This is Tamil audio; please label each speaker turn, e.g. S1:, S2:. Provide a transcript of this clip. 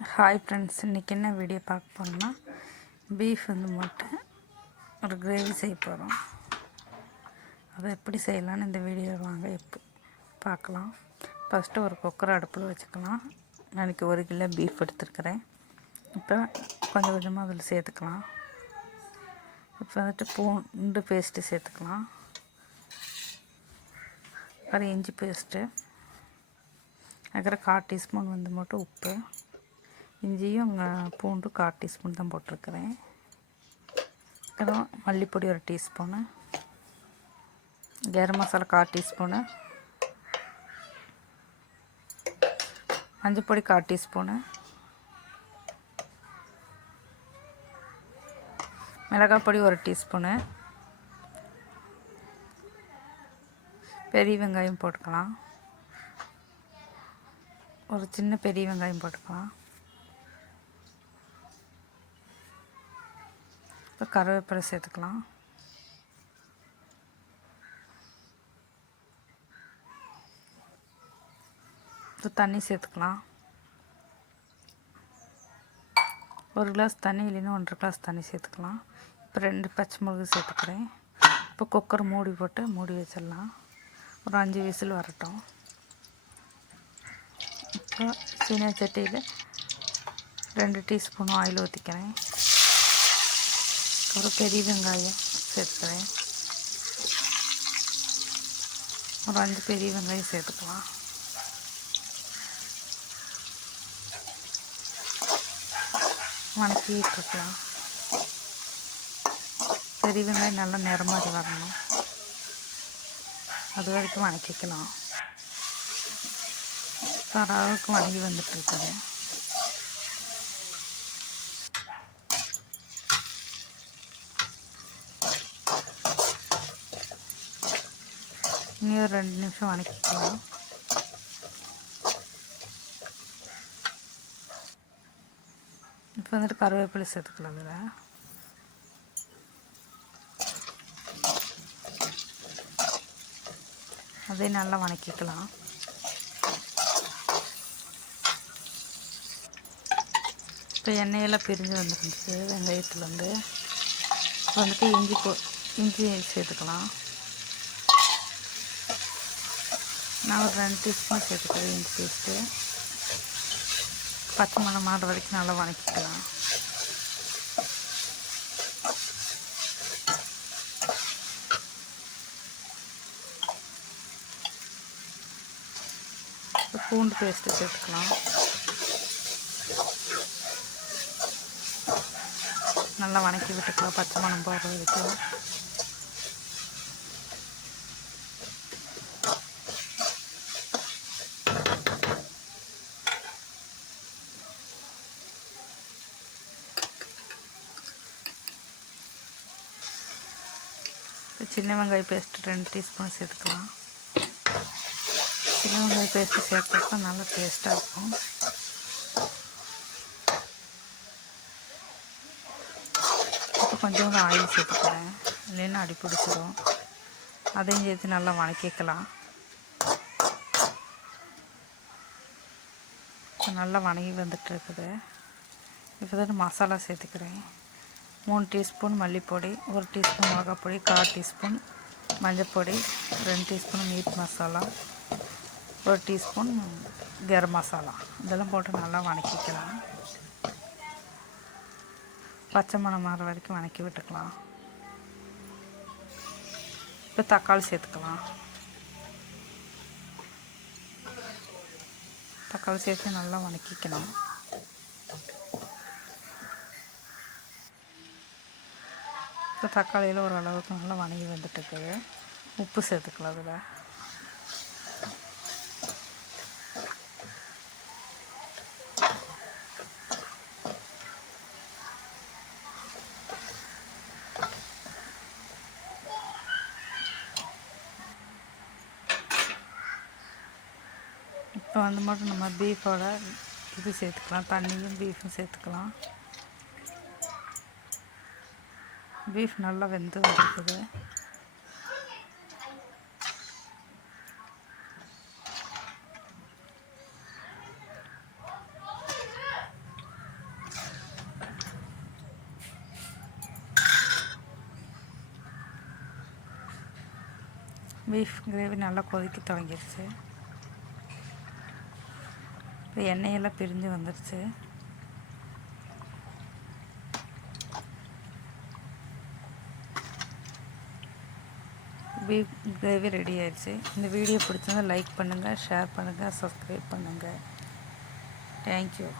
S1: ஹாய் ஃப்ரெண்ட்ஸ் இன்றைக்கி என்ன வீடியோ பார்க்க போகிறோம்னா பீஃப் வந்து மட்டும் ஒரு கிரேவி செய்ய போகிறோம் அதை எப்படி செய்யலாம்னு இந்த வீடியோ வாங்க எப்போ பார்க்கலாம். ஃபஸ்ட்டு ஒரு குக்கர் அடுப்பில் வச்சுக்கலாம். நாளைக்கு ஒரு கிலோ பீஃப் எடுத்துருக்கிறேன். இப்போ கொஞ்சம் கொஞ்சமாக அதில் சேர்த்துக்கலாம். இப்போ வந்துட்டு பூண்டு பேஸ்ட்டு சேர்த்துக்கலாம். அப்புறம் இஞ்சி பேஸ்ட்டு அப்புறம் கால் டீஸ்பூன் வந்து மட்டும் உப்பு. இஞ்சியும் அங்கே பூண்டு கால் டீஸ்பூன் தான் போட்டிருக்கிறேன். அப்புறம் மல்லிப்பொடி ஒரு டீஸ்பூனு. கரம் மசாலா கால் டீஸ்பூனு. மஞ்சப்பொடி கால் டீஸ்பூனு. மிளகாய் பொடி ஒரு டீஸ்பூனு. பெரிய வெங்காயம் போட்டுக்கலாம். ஒரு சின்ன பெரிய வெங்காயம் போட்டுக்கலாம். இப்போ கருவேப்பிலை சேர்த்துக்கலாம். இப்போ தண்ணி சேர்த்துக்கலாம். ஒரு கிளாஸ் தண்ணி இல்லைன்னா ஒன்றரை கிளாஸ் தண்ணி சேர்த்துக்கலாம். இப்போ ரெண்டு பச்சை மிளகு சேர்த்துக்கிறேன். இப்போ குக்கர் மூடி போட்டு மூடி வச்சிடலாம். ஒரு அஞ்சு விசில் வரட்டும். இப்போ சீனியா சட்டியில் ரெண்டு டீஸ்பூன் ஆயில் ஊற்றிக்கிறேன் ஒரு பெரிய வெங்காயம் சேர்த்துக்கிறேன் ஒரு அஞ்சு பெரிய வெங்காயம் சேர்த்துக்கலாம் வணக்கிட்டு இருக்கலாம் பெரிய வெங்காயம் நல்லா நிறமாறி வரணும் அது வரைக்கும் வணக்கிக்கலாம் அளவுக்கு வணங்கி வந்துட்டு இருக்குது இனி ஒரு ரெண்டு நிமிஷம் வணக்கிக்கலாம் இப்போ வந்துட்டு கருவேப்பிலை சேர்த்துக்கலாம் அதில் அதையும் நல்லா வணக்கிக்கலாம். இப்போ எண்ணெயெல்லாம் பிரிஞ்சு வந்துருந்துச்சு வெங்காயத்துலேருந்து வந்துட்டு இஞ்சி போ இஞ்சி சேர்த்துக்கலாம். நான் ஒரு ரெண்டு டீஸ்பூன் சேர்த்துக்கிறேன் இஞ்சி பேஸ்ட்டு பச்சை மணம் மாடு வரைக்கும் நல்லா வணக்கிக்கலாம் பூண்டு பேஸ்ட்டு சேர்த்துக்கலாம். நல்லா வணக்கி விட்டுக்கலாம் பச்சை மணம் போடுற வரைக்கும். சின்ன வெங்காய பேஸ்ட்டு ரெண்டு டீஸ்பூன் சேர்த்துக்கலாம். சின்ன வெங்காய பேஸ்ட்டு சேர்த்துக்கா நல்லா டேஸ்ட்டாக இருக்கும். இப்போ கொஞ்சம் ஆயில் சேர்த்துக்கிறேன். இல்லைன்னா அடி பிடிச்சிரும். அதையும் சேர்த்து நல்லா வணக்கிக்கலாம். நல்லா வணங்கி வந்துட்டு இருக்குது. இப்போ தான் மசாலா சேர்த்துக்கிறேன். மூணு டீஸ்பூன் மல்லிப்பொடி ஒரு டீஸ்பூன் மிளகாப்பொடி கால் டீஸ்பூன் மஞ்சப்பொடி ரெண்டு டீஸ்பூன் மீட் மசாலா ஒரு டீஸ்பூன் கரம் மசாலா. இதெல்லாம் போட்டு நல்லா வணக்கிக்கலாம். பச்சை மணம் மாற வரைக்கும் வணக்கி விட்டுக்கலாம். இப்போ தக்காளி சேர்த்துக்கலாம். தக்காளி சேர்த்து நல்லா வணக்கிக்கணும். இப்போ தக்காளியில் ஓரளவுக்கு நல்லா வணங்கி வந்துட்டுருக்குது. உப்பு சேர்த்துக்கலாம் அதில். இப்போ வந்து மட்டும் நம்ம பீஃபோட இது சேர்த்துக்கலாம். தண்ணியும் பீஃபும் சேர்த்துக்கலாம். பீஃப் நல்லா வெந்து வந்துருக்குது. பீஃப் கிரேவி நல்லா கொதிக்க தொடங்கிடுச்சு. இப்போ எண்ணெயெல்லாம் பிரிஞ்சு வந்துடுச்சு. பீஃப் கிரேவி ரெடி ஆயிடுச்சு. இந்த வீடியோ பிடிச்சிருந்தா லைக் பண்ணுங்கள் ஷேர் பண்ணுங்கள் சப்ஸ்கிரைப் பண்ணுங்கள் தேங்க்யூ